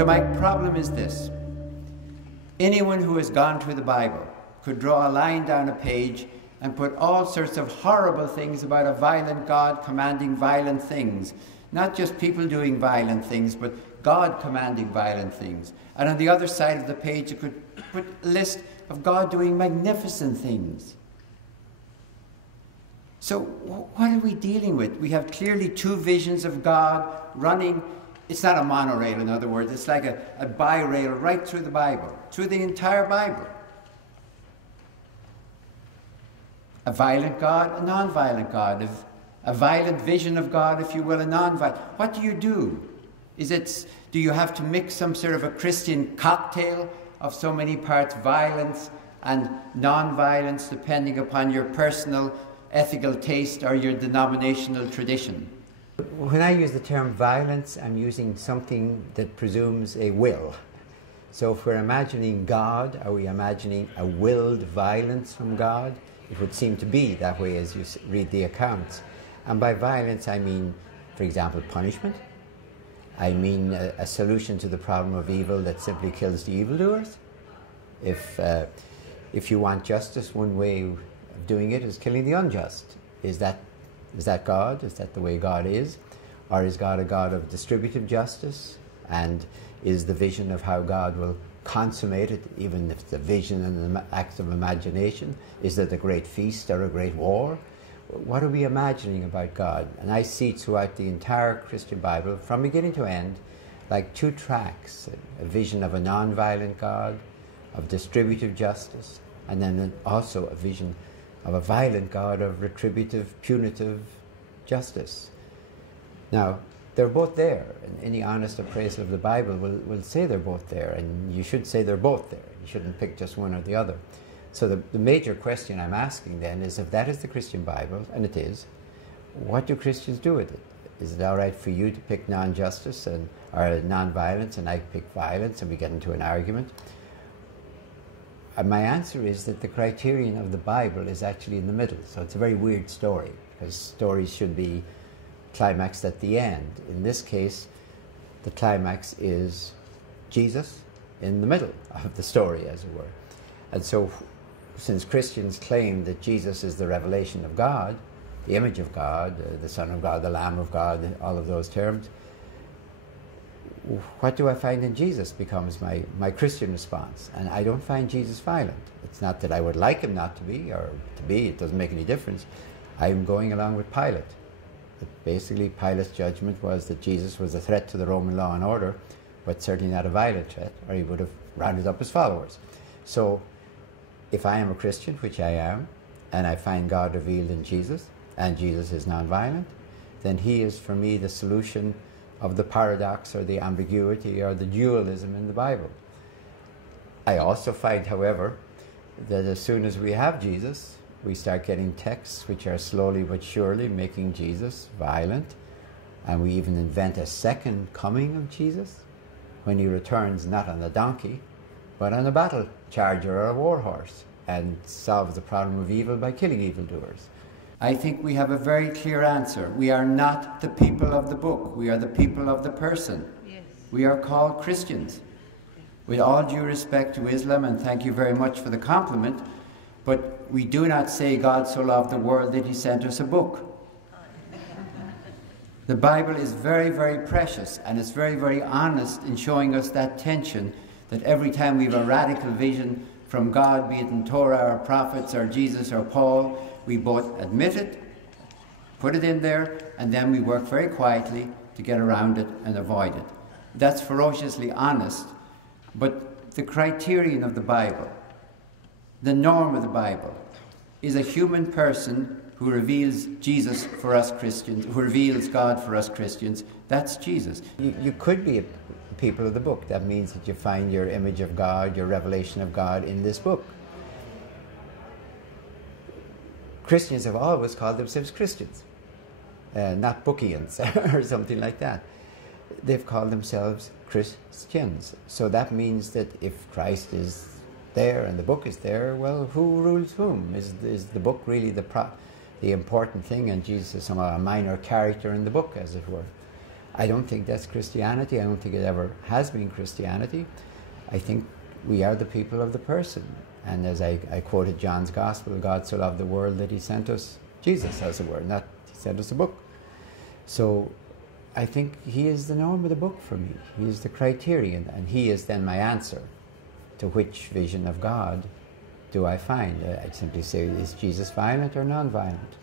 So my problem is this. Anyone who has gone through the Bible could draw a line down a page and put all sorts of horrible things about a violent God commanding violent things. Not just people doing violent things, but God commanding violent things. And on the other side of the page, you could put a list of God doing magnificent things. So what are we dealing with? We have clearly two visions of God running. It's not a monorail, in other words. It's like a bi-rail right through the Bible, through the entire Bible. A violent God, a non-violent God. A violent vision of God, if you will, a non-violent. What do you do? Do you have to mix some sort of a Christian cocktail of so many parts violence and non-violence, depending upon your personal ethical taste or your denominational tradition? When I use the term violence, I'm using something that presumes a will. So if we're imagining God, are we imagining a willed violence from God? It would seem to be that way as you read the accounts. And by violence, I mean, for example, punishment. I mean a solution to the problem of evil that simply kills the evildoers. If you want justice, one way of doing it is killing the unjust. Is that God? Is that the way God is? Or is God a God of distributive justice? And is the vision of how God will consummate it, even if it's a vision and an act of imagination? Is it a great feast or a great war? What are we imagining about God? And I see throughout the entire Christian Bible, from beginning to end, like two tracks, a vision of a non-violent God, of distributive justice, and then also a vision of a violent God of retributive, punitive justice. Now, they're both there, and any honest appraisal of the Bible will say they're both there, and you should say they're both there. You shouldn't pick just one or the other. So the major question I'm asking then is, if that is the Christian Bible, and it is, what do Christians do with it? Is it all right for you to pick non-justice or non-violence, and I pick violence, and we get into an argument? And my answer is that the criterion of the Bible is actually in the middle. So it's a very weird story, because stories should be climaxed at the end. In this case, the climax is Jesus in the middle of the story, as it were. And so, since Christians claim that Jesus is the revelation of God, the image of God, the Son of God, the Lamb of God, all of those terms, what do I find in Jesus becomes my Christian response. And I don't find Jesus violent. It's not that I would like him not to be, or to be, it doesn't make any difference. I'm going along with Pilate. That basically, Pilate's judgment was that Jesus was a threat to the Roman law and order, but certainly not a violent threat, or he would have rounded up his followers. So, if I am a Christian, which I am, and I find God revealed in Jesus, and Jesus is non-violent, then he is for me the solution of the paradox or the ambiguity or the dualism in the Bible. I also find, however, that as soon as we have Jesus, we start getting texts which are slowly but surely making Jesus violent, and we even invent a second coming of Jesus when he returns not on a donkey, but on a battle charger or a war horse, and solves the problem of evil by killing evildoers. I think we have a very clear answer. We are not the people of the book. We are the people of the person. Yes. We are called Christians. With all due respect to Islam, and thank you very much for the compliment, but we do not say God so loved the world that he sent us a book. The Bible is very, very precious, and it's very, very honest in showing us that tension, that every time we have a radical vision from God, be it in Torah or prophets or Jesus or Paul, we both admit it, put it in there, and then we work very quietly to get around it and avoid it. That's ferociously honest, but the criterion of the Bible, the norm of the Bible, is a human person who reveals Jesus for us Christians, who reveals God for us Christians. That's Jesus. You could be a people of the book. That means that you find your image of God, your revelation of God in this book. Christians have always called themselves Christians, not Bookians or something like that. They've called themselves Christians. So that means that if Christ is there and the book is there, well, who rules whom? Is the book really the important thing, and Jesus is somehow a minor character in the book, as it were? I don't think that's Christianity. I don't think it ever has been Christianity. I think we are the people of the person. And as I quoted John's Gospel, God so loved the world that he sent us Jesus as a word, not he sent us a book. So I think he is the norm of the book for me. He is the criterion, and he is then my answer to which vision of God do I find. I'd simply say, is Jesus violent or non-violent?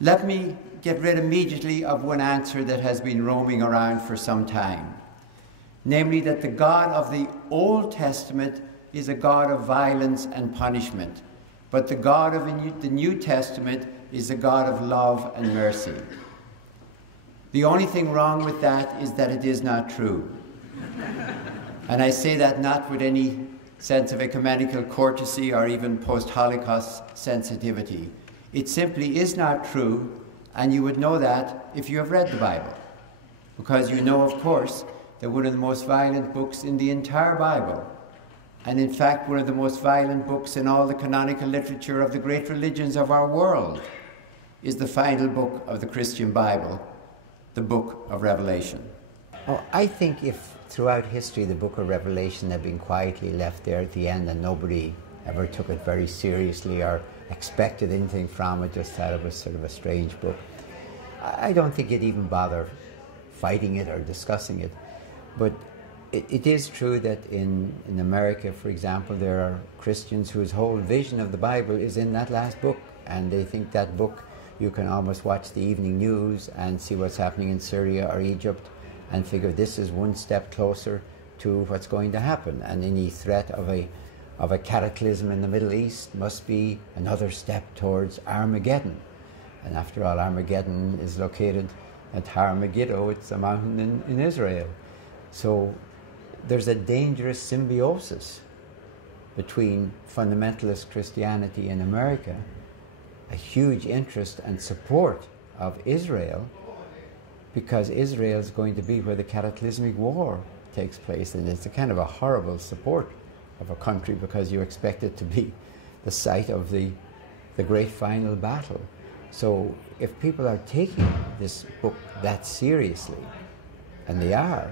Let me get rid immediately of one answer that has been roaming around for some time, namely that the God of the Old Testament is a God of violence and punishment, but the God of the New Testament is a God of love and mercy. The only thing wrong with that is that it is not true. And I say that not with any sense of ecumenical courtesy or even post-Holocaust sensitivity. It simply is not true, and you would know that if you have read the Bible. Because you know, of course, that one of the most violent books in the entire Bible, and in fact one of the most violent books in all the canonical literature of the great religions of our world, is the final book of the Christian Bible, the book of Revelation. Oh, I think if throughout history the book of Revelation had been quietly left there at the end and nobody ever took it very seriously or expected anything from it, just thought it was sort of a strange book, I don't think you'd even bother fighting it or discussing it. But it is true that in America, for example, there are Christians whose whole vision of the Bible is in that last book, and they think that book, you can almost watch the evening news and see what's happening in Syria or Egypt and figure this is one step closer to what's going to happen, and any threat of a cataclysm in the Middle East must be another step towards Armageddon. And after all, Armageddon is located at Har Megiddo. It's a mountain in Israel. So there's a dangerous symbiosis between fundamentalist Christianity in America, a huge interest and support of Israel, because Israel is going to be where the cataclysmic war takes place, and it's a kind of a horrible support of a country because you expect it to be the site of the great final battle. So if people are taking this book that seriously, and they are,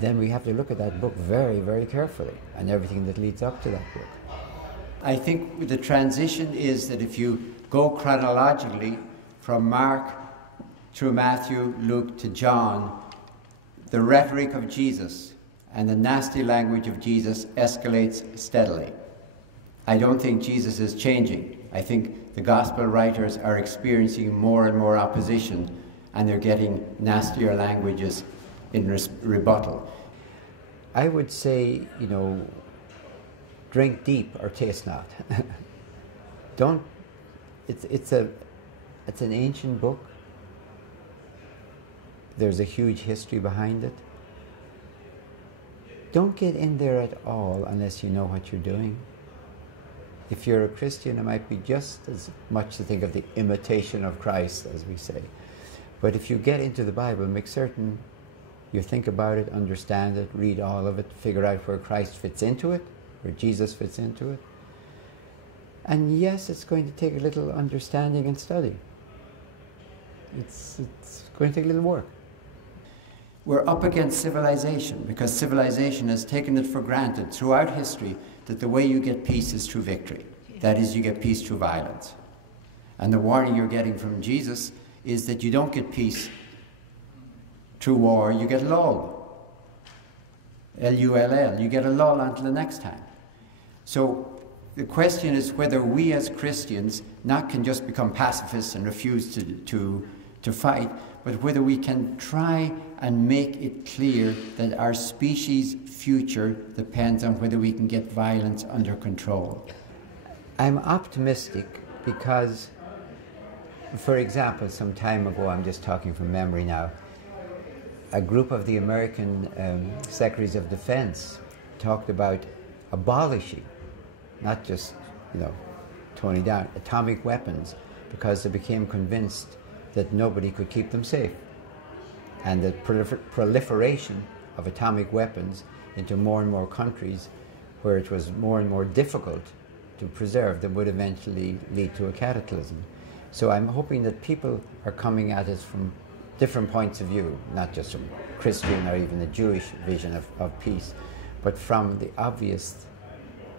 then we have to look at that book very, very carefully and everything that leads up to that book. I think the transition is that if you go chronologically from Mark through Matthew, Luke to John, the rhetoric of Jesus and the nasty language of Jesus escalates steadily. I don't think Jesus is changing. I think the gospel writers are experiencing more and more opposition, and they're getting nastier languages in rebuttal. I would say, drink deep or taste not. Don't. It's an ancient book. There's a huge history behind it. Don't get in there at all unless you know what you're doing. If you're a Christian, it might be just as much to think of the imitation of Christ, as we say. But if you get into the Bible, make certain you think about it, understand it, read all of it, figure out where Christ fits into it, where Jesus fits into it. And yes, it's going to take a little understanding and study. It's going to take a little work. We're up against civilization, because civilization has taken it for granted throughout history that the way you get peace is through victory. That is, you get peace through violence. And the warning you're getting from Jesus is that you don't get peace through war, you get lull. L-U-L-L. You get a lull until the next time. So the question is whether we as Christians not can just become pacifists and refuse to fight, but whether we can try and make it clear that our species' future depends on whether we can get violence under control. I'm optimistic because, for example, some time ago, I'm just talking from memory now, a group of the American Secretaries of Defense talked about abolishing, not just, toning down, atomic weapons, because they became convinced that nobody could keep them safe. And the proliferation of atomic weapons into more and more countries where it was more and more difficult to preserve them would eventually lead to a cataclysm. So I'm hoping that people are coming at it from different points of view, not just from Christian or even the Jewish vision of peace, but from the obvious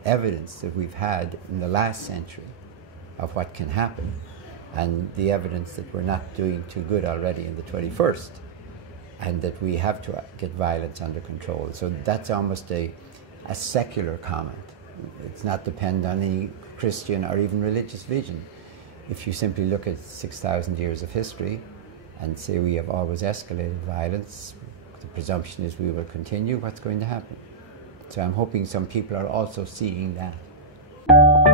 evidence that we've had in the last century of what can happen, and the evidence that we're not doing too good already in the 21st, and that we have to get violence under control. So that's almost a secular comment. It's not dependent on any Christian or even religious vision. If you simply look at 6,000 years of history and say we have always escalated violence, the presumption is we will continue, what's going to happen? So I'm hoping some people are also seeing that.